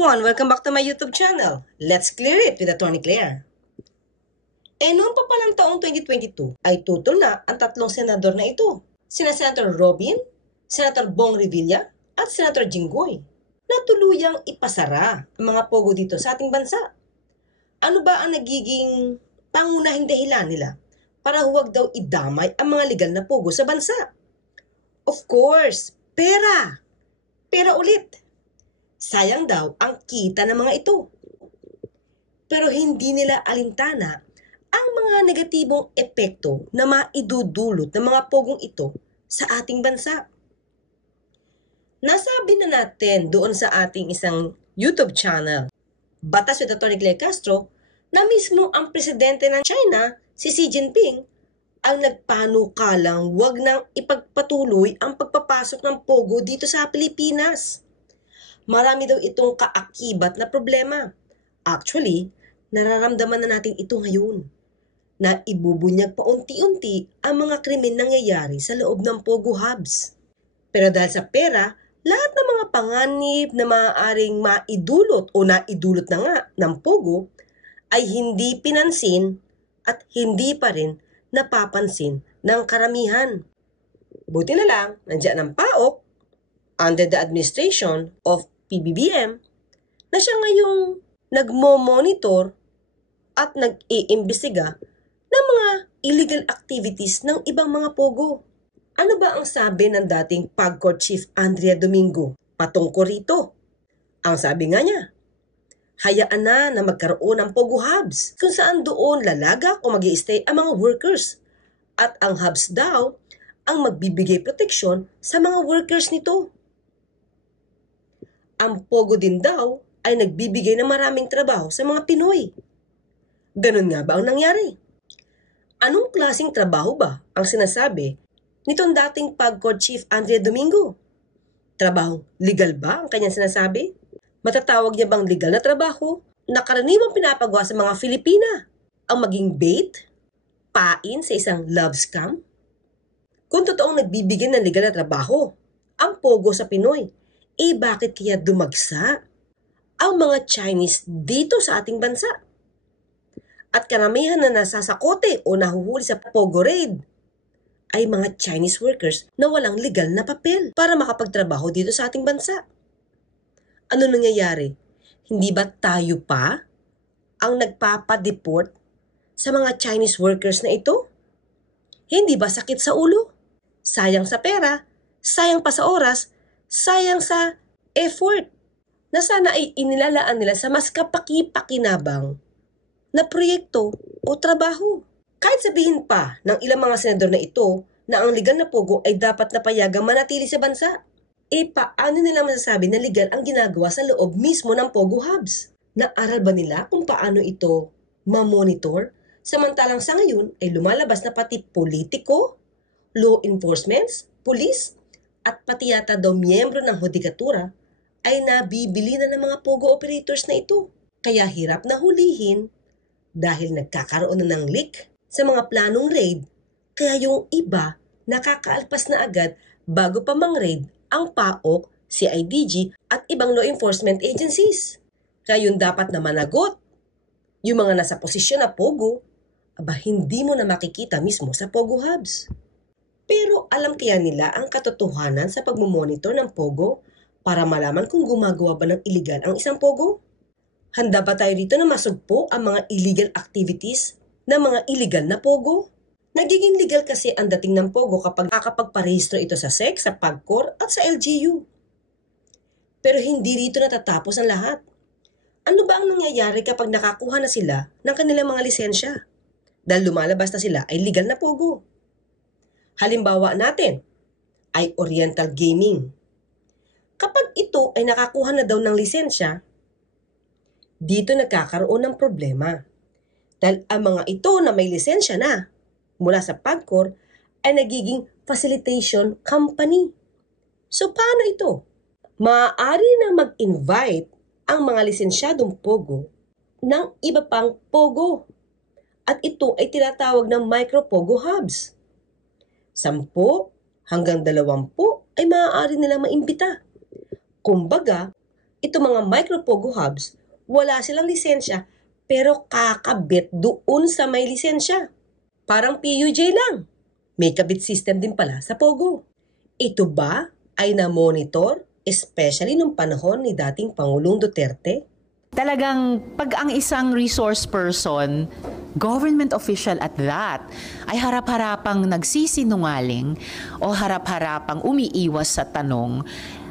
everyone! Welcome back to my YouTube channel. Let's clear it with Attorney Claire. Noong pa palang taong 2022 ay tutol na ang tatlong senador na ito. Sina Senator Robin, Senator Bong Revilla at Senator Jinggoy na tuluyang ipasara ang mga pogo dito sa ating bansa. Ano ba ang nagiging pangunahing dahilan nila para huwag daw idamay ang mga legal na pogo sa bansa? Of course, pera! Pera ulit! Sayang daw ang kita ng mga ito. Pero hindi nila alintana ang mga negatibong epekto na maidudulot ng mga pogong ito sa ating bansa. Nasabi na natin doon sa ating isang YouTube channel, Batas with Attorney Claire Castro, na mismo ang presidente ng China, si Xi Jinping, ang nagpanukalang wag nang ipagpatuloy ang pagpapasok ng pogo dito sa Pilipinas. Marami daw itong kaakibat na problema. Actually, nararamdaman na natin ito ngayon na ibubunyag pa unti-unti ang mga krimen nangyayari sa loob ng pogo hubs. Pero dahil sa pera, lahat ng mga panganib na maaaring maidulot o naidulot na nga ng pogo ay hindi pinansin at hindi pa rin napapansin ng karamihan. Buti na lang, nandiyan ang PAOK under the administration of PBBM na siya ngayong nagmo-monitor at nag-iimbestiga ng mga illegal activities ng ibang mga pogo. Ano ba ang sabi ng dating PAGCOR Chief Andrea Domingo patungkol rito? Ang sabi nga niya, hayaan na magkaroon ng pogo hubs kung saan doon lalagak o mag-i-stay ang mga workers at ang hubs daw ang magbibigay proteksyon sa mga workers nito. Ang pogo din daw ay nagbibigay ng maraming trabaho sa mga Pinoy. Ganun nga ba ang nangyari? Anong klaseng trabaho ba ang sinasabi nitong dating PAGCOR Chief Andrea Domingo? Trabaho legal ba ang kanyang sinasabi? Matatawag niya bang legal na trabaho na karaniwang pinapagawa sa mga Filipina ang maging bait, pain sa isang love scam? Kung totoong nagbibigay ng legal na trabaho ang pogo sa Pinoy, bakit kaya dumagsa ang mga Chinese dito sa ating bansa? At karamihan na nasasakote o nahuhuli sa pogo raid ay mga Chinese workers na walang legal na papel para makapagtrabaho dito sa ating bansa. Ano nangyayari? Hindi ba tayo pa ang nagpapadeport sa mga Chinese workers na ito? Hindi ba sakit sa ulo? Sayang sa pera, sayang pa sa oras, sayang sa effort na sana ay inilalaan nila sa mas kapaki-pakinabang na proyekto o trabaho. Kahit sabihin pa ng ilang mga senador na ito na ang legal na pogo ay dapat na payagang manatili sa bansa, paano nila masasabi na legal ang ginagawa sa loob mismo ng pogo hubs? Naaral ba nila kung paano ito ma-monitor? Samantalang sa ngayon ay lumalabas na pati politiko, law enforcement, police, at pati yata daw miyembro ng hudikatura ay nabibili na ng mga pogo operators na ito. Kaya hirap na hulihin dahil nagkakaroon na ng leak sa mga planong raid, kaya yung iba nakakaalpas na agad bago pa mang-raid ang PAOK, CIDG at ibang law enforcement agencies. Kaya yung dapat na managot, yung mga nasa posisyon na pogo, hindi mo na makikita mismo sa pogo hubs. Pero alam kaya nila ang katotohanan sa pagmumonitor ng pogo para malaman kung gumagawa ba ng illegal ang isang pogo? Handa ba tayo dito na masugpo ang mga illegal activities ng mga illegal na pogo? Nagiging legal kasi ang dating ng pogo kapag nakakapagparehistro ito sa SEC, sa PAGCOR at sa LGU. Pero hindi rito natatapos ang lahat. Ano ba ang nangyayari kapag nakakuha na sila ng kanilang mga lisensya? Dahil lumalabas na sila ay legal na pogo. Halimbawa natin ay Oriental Gaming. Kapag ito ay nakakuha na daw ng lisensya, dito nagkakaroon ng problema. Dahil ang mga ito na may lisensya na mula sa PAGCOR ay nagiging facilitation company. So paano ito? Maaari na mag-invite ang mga lisensyadong pogo ng iba pang pogo. At ito ay tinatawag ng micro pogo hubs. 10 hanggang 20 ay maaari nilang maimbita. Kumbaga, ito mga micro-pogo hubs, wala silang lisensya pero kakabit doon sa may lisensya. Parang PUJ lang. May kabit system din pala sa Pogo. Ito ba ay na-monitor, especially nung panahon ni dating Pangulong Duterte? Talagang pag ang isang resource person, government official at that, ay harap-harapang nagsisinungaling o harap-harapang umiiwas sa tanong,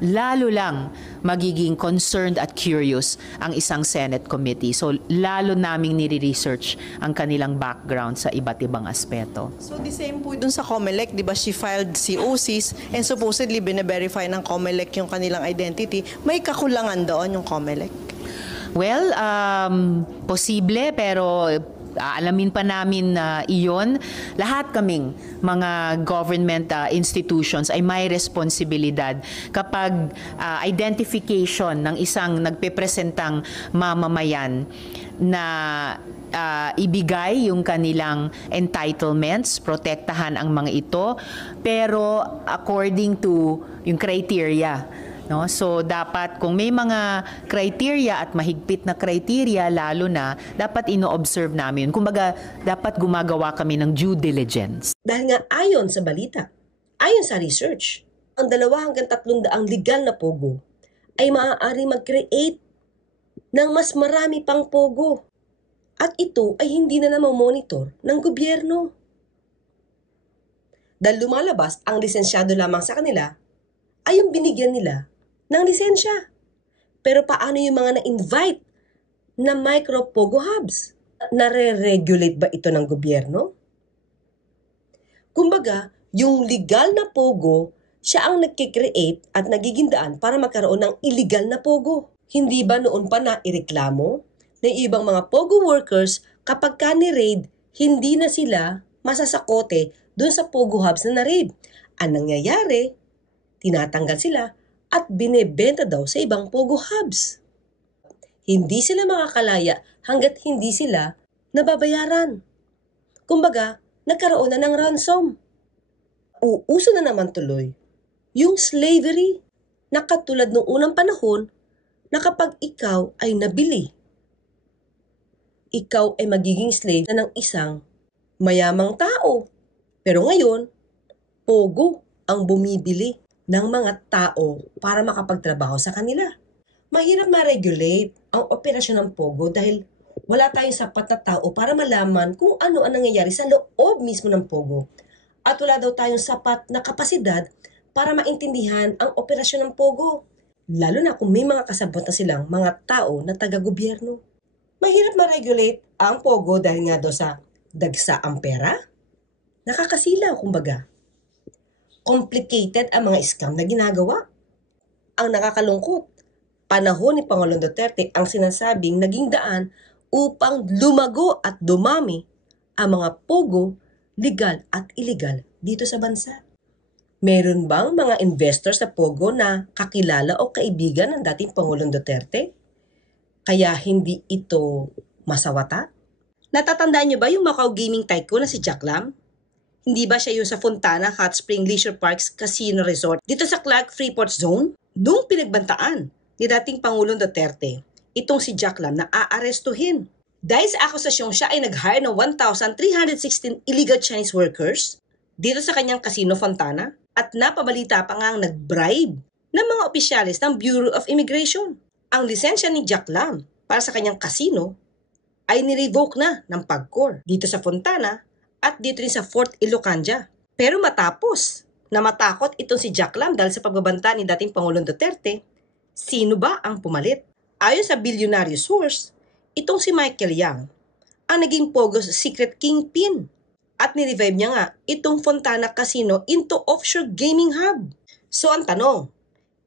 lalo lang magiging concerned at curious ang isang Senate committee. So lalo naming nire-research ang kanilang background sa iba't ibang aspeto. So the same po dun sa COMELEC, di ba she filed COCs and supposedly bine-verify ng COMELEC yung kanilang identity. May kakulangan doon yung COMELEC? Well, posible pero aalamin pa namin iyon. Lahat kaming mga government institutions ay may responsibilidad kapag identification ng isang nagpepresentang mamamayan na ibigay yung kanilang entitlements, protektahan ang mga ito, pero according to yung criteria. No? So dapat kung may mga criteria at mahigpit na criteria lalo na, dapat ino-observe namin. Kumbaga, dapat gumagawa kami ng due diligence. Dahil nga ayon sa balita, ayon sa research, ang 2 hanggang 300 legal na pogo ay maaari mag-create ng mas marami pang pogo. At ito ay hindi na monitor ng gobyerno. Dahil lumalabas ang lisensyado lamang sa kanila ay yung binigyan nila ng lisensya. Pero paano yung mga na-invite na micro-pogo hubs? Nare-regulate ba ito ng gobyerno? Kumbaga, yung legal na pogo, siya ang nagkikreate at nagiging daan para magkaroon ng illegal na pogo. Hindi ba noon pa na ireklamo na ibang mga pogo workers kapag ka ni-raid, hindi na sila masasakote doon sa pogo hubs na na-raid? Ang nangyayari, tinatanggal sila at binebenta daw sa ibang pogo hubs. Hindi sila makakalaya hanggat hindi sila nababayaran. Kumbaga, nagkaroon na ng ransom. Uuso na naman tuloy yung slavery na katulad noong unang panahon na kapag ikaw ay nabili, ikaw ay magiging slave na ng isang mayamang tao. Pero ngayon, pogo ang bumibili ng mga tao para makapagtrabaho sa kanila. Mahirap ma-regulate ang operasyon ng pogo dahil wala tayong sapat na tao para malaman kung ano ang nangyayari sa loob mismo ng pogo. At wala daw tayong sapat na kapasidad para maintindihan ang operasyon ng pogo. Lalo na kung may mga kasabot na silang mga tao na taga-gobyerno. Mahirap ma-regulate ang pogo dahil nga daw sa dagsa ang pera. Nakakasilaw kumbaga. Complicated ang mga scam na ginagawa. Ang nakakalungkot, panahon ni Pangulong Duterte ang sinasabing naging daan upang lumago at dumami ang mga pogo, legal at illegal dito sa bansa. Meron bang mga investors sa pogo na kakilala o kaibigan ng dating Pangulong Duterte? Kaya hindi ito masawata? Natatandaan niyo ba yung Macau gaming tycoon na si Jack Lam? Hindi ba siya yung sa Fontana Hot Spring Leisure Parks Casino Resort dito sa Clark Freeport Zone? Nung pinagbantaan ni dating Pangulong Duterte, itong si Jack Lam na aarestuhin. Dahil sa akusasyong siya ay nag-hire ng 1,316 illegal Chinese workers dito sa kanyang Casino Fontana at napabalita pa nga ang nag-bribe ng mga opisyalis ng Bureau of Immigration. Ang lisensya ni Jack Lam para sa kanyang casino ay nirevoke na ng PAGCOR dito sa Fontana at dito rin sa Fort Ilocanja. Pero matapos na matakot itong si Jack Lam dahil sa pagbabanta ni dating Pangulong Duterte, sino ba ang pumalit? Ayon sa bilyonaryo source, itong si Michael Yang ang naging Pogo's secret kingpin at nirevive niya nga itong Fontana Casino into offshore gaming hub. So ang tanong,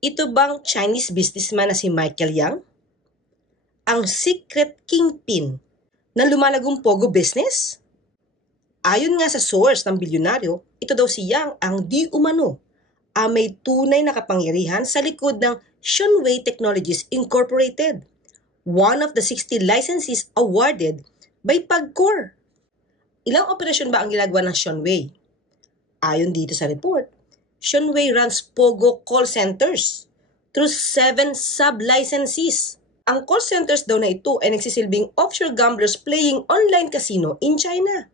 ito bang Chinese businessman na si Michael Yang? Ang secret kingpin ng lumalagong Pogo business? Ayon nga sa source ng bilyonaryo, ito daw si Yang ang di umano ang may tunay na kapangyarihan sa likod ng Shunwei Technologies Incorporated, one of the 60 licenses awarded by PAGCOR. Ilang operasyon ba ang ginagawa ng Shunwei? Ayon dito sa report, Shunwei runs Pogo call centers through 7 sub-licensees. Ang call centers daw na ito ay nagsisilbing offshore gamblers playing online casino in China.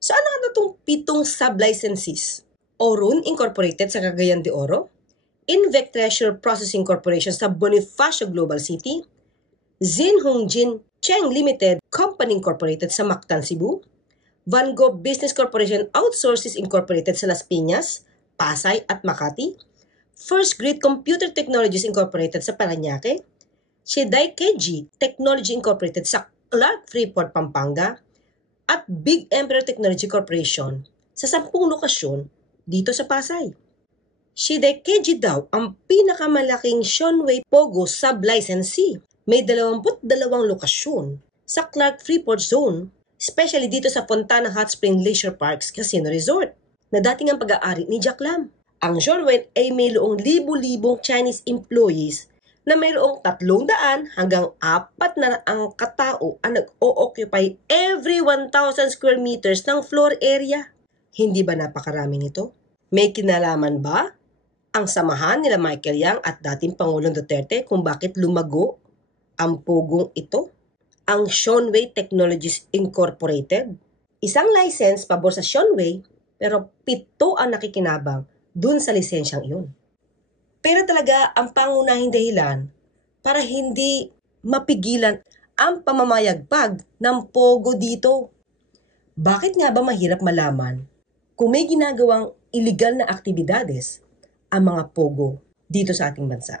Saan na itong 7 sub-licensees? Orun Incorporated sa Cagayan de Oro, Invec Treasure Processing Corporation sa Bonifacio Global City, Jinhongjin Cheng Limited Company Incorporated sa Mactan, Cebu, Van Gogh Business Corporation Outsources Incorporated sa Las Piñas, Pasay at Makati, First Grid Computer Technologies Incorporated sa Parañaque, Shedai Keiji Technology Incorporated sa Clark Freeport, Pampanga, at Big Emperor Technology Corporation sa 10 lokasyon dito sa Pasay. Shedai Keiji daw ang pinakamalaking Shonway Pogo sub-licensee. May 22 lokasyon sa Clark Freeport Zone, especially dito sa Fontana Hot Spring Leisure Parks Casino Resort na dating ang pag-aari ni Jack Lam. Ang Shonway ay may loong libu-libong Chinese employees na mayroong 300 hanggang 400 katao ang nag-o-occupy every 1,000 square meters ng floor area. Hindi ba napakarami nito? May kinalaman ba ang samahan nila Michael Yang at dating Pangulong Duterte kung bakit lumago ang pogong ito? Ang Shonway Technologies Incorporated. Isang license pabor sa Shonway pero 7 ang nakikinabang dun sa lisensyang iyon. Pero talaga ang pangunahing dahilan para hindi mapigilan ang pamamayagpag ng pogo dito. Bakit nga ba mahirap malaman kung may ginagawang illegal na aktibidades ang mga pogo dito sa ating bansa?